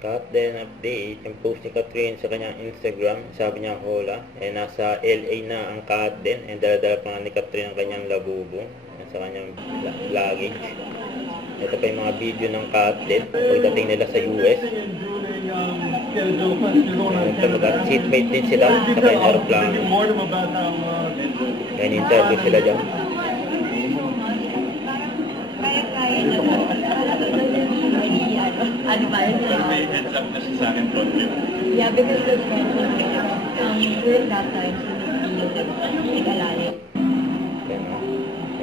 Cut then update, yung post ni Catherine sa kanyang Instagram, sabi niya hola, nasa LA na ang Cut din, dala-dala pa nga ni Catherine ang kanyang labubo, sa kanyang luggage. Ito pa yung mga video ng Cut din, pagdating nila sa US. Seatmate din sila sa kanyang aeroplano. Kaya in-interview sila dyan. Kaya-kaya na ba? Ano ba yun? May heads up na siya sa akin from you. Yeah, because the during that time, nag-alala.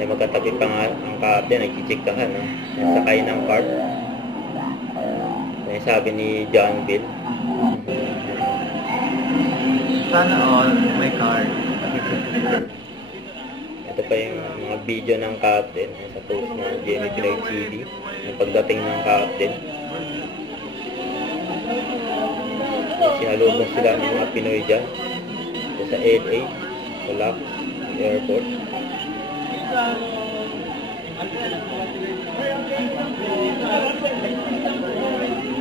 Magkatabi pa nga ang captain, nagchichikahan, no? Nasakay ng car. Sabi ni John Bill. Sana all, my card. Ito pa yung mga video ng captain sa post ng Jimmy Pinoy TV. Yung pagdating ng captain. Sinalubong sila ng mga Pinoy dyan. Sa LA, sa Lac Airport.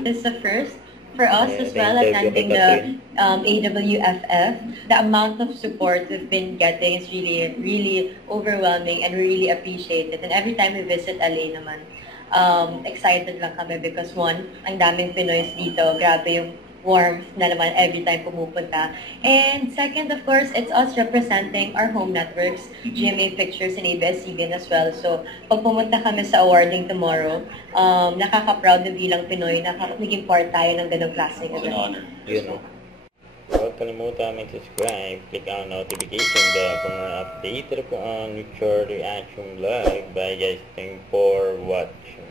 It's the first for us as well, attending the AWFF. The amount of support we've been getting is really overwhelming and really appreciated. And every time we visit LA naman, excited lang kami because one, ang daming Pinoys dito, grabe yung warmth na naman every time pumupunta. And second, of course, it's us representing our home networks, GMA Pictures and ABS-CBN as well. So, pag pumunta kami sa awarding tomorrow, nakaka-proud na bilang Pinoy, naging part tayo ng ganong klaseng event. It's an honor. Yun, no? Huwag kalimutan mag-subscribe, click ang notification bell for more update po on future reaction vlog. Bye guys, thanks for watching.